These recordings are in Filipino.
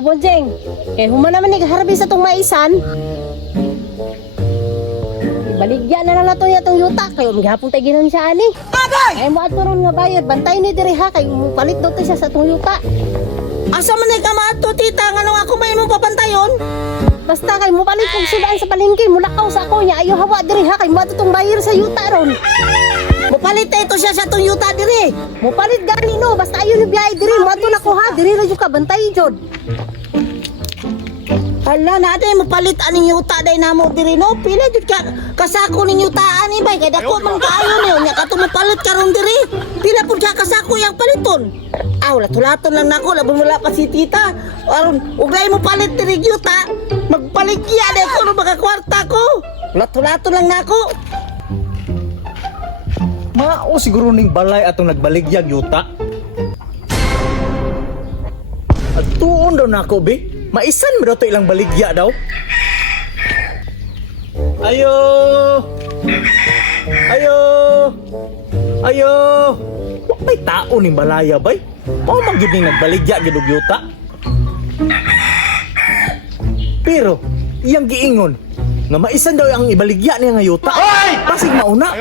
O, Bonjeng, kaya human naman nagharbi sa itong maisan. Baligyan na lang na itong yuta. Kayo, maghapon tayo ginan siya, ani. Ay mo ato ron nga bayad. Bantay ni diri ha. Kayo, palit daw tayo siya sa itong yuta. Asa man ka maato, tita? Nga nung ako may mo papantayon? Basta kayo, mo palit kong sudaan sa palengke. Mulakaw sa ako niya. Ayaw hawa diri ha. Kayo mo ato itong bayar sa yuta ron. Mupalit na ito siya sa itong yuta diri. Mo palit gani no. Basta ayaw ni biyay diri. Mo ato na ko ha. Diri na yung kabantay, Jod. Hala na aday mupalit aning yuta day namo diri no. Pila jud ka kasako ning yuta ani bay kay dako man kaayo niyo nya kato mupalit karon diri. Pila pud ka kasako yang paliton. Aw latulaton lang nako labi wala pa si tita. Aron ugay mo palit diri yuta. Magpaligya day ko no baka kwarta ko. Latulaton lang nako. Mao siguro ning balay atong nagbaligyag yuta. At tuon daw nako be. Maisan mo daw to ilang baligya daw. Ayo! Ayo! Ayo! Wak may tao ning balaya bay. Mao man gyud ning nagbaligya gyud og yuta. Pero iyang giingon nga maisan daw ang ibaligya niya nga yuta. Pasig mauna.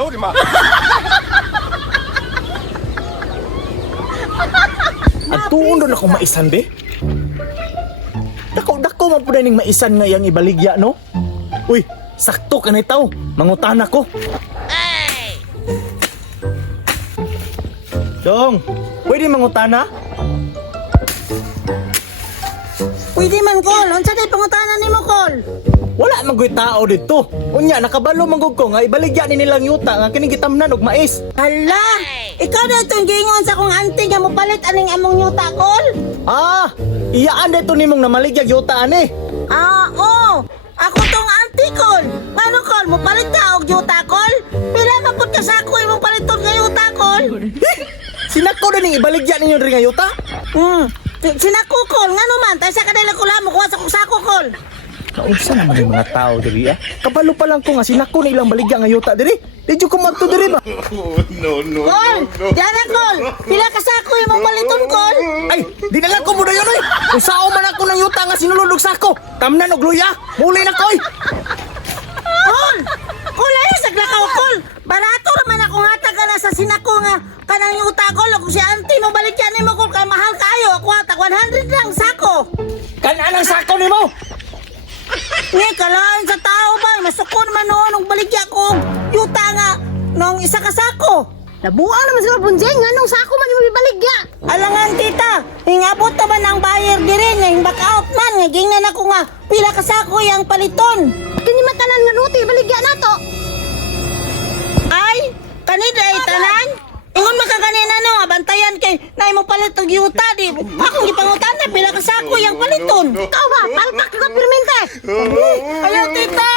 At tuon daw ako maisan be. Dako man po na ning maisan nga yang ibaligya, no? Uy, sakto ka na itaw. Mangutana ko. Dong, pwede mangutana? Pwede man kol. Unsa day pangutanan nimo kol? Wala man gyud tao dito. Unya, nakabalo manggod ko nga ibaligya ni nilang yuta nga kining gitamnan og mais. Hala, ikaw na itong gingon sa kong auntie nga mupalit aning among yuta kol? Ah, iyaan dito nimong namaligyag yuta ani. Ah, oo. Ako tong auntie kol. Ngano kol, mupalit ka og yuta kol? Pila man pud ka sako imong paliton nga yuta kol? Sinako na ning ibaligya ninyo diri nga yuta? Sinakukol, nga naman, tayo sa kanila ko lang, mukuha sa kusakukol. Kaunsa naman yung mga tao diri ah? Kabalo pa lang ko nga sinako na ilang baligya nga yuta diri. Di ko magto diri ba? Kol, diyan na kol, pila kasako yung mong baliton kol. Ay, di na lang ko muna yun oy. Kung sao man ako ng yuta nga sinulog sako. Tamnan og luya. Muli na ko oy. Kol ay saglakaw kol. Barato naman ako nga taga na sa sinako nga kanang yuta kol. Kung si auntie mo baligyan ni mo kol, kay mahal kayo. Ako tag 100 lang sako. Kanang sako nimo? Nga, kalain sa tao ba? Masukon man noon nung baligya ko. Yuta nga, nung isa kasako. Nabuang naman sila, Bonjeng. Anong sako man yung ibaligya? Alangan tita, hingabot naman ang buyer dire nga hing back out man nga gingnan ako nga pila kasako yang paliton. Kini matanan nga nuti, ibaligya na to. Ay, kanida ay tanan. Ingon makaganina no, bantayan kay nay mo palit og yuta di. Akong gipangutan na pila kasako yang paliton. Ikaw ba? Palpak ka pirmente. Ayaw tita,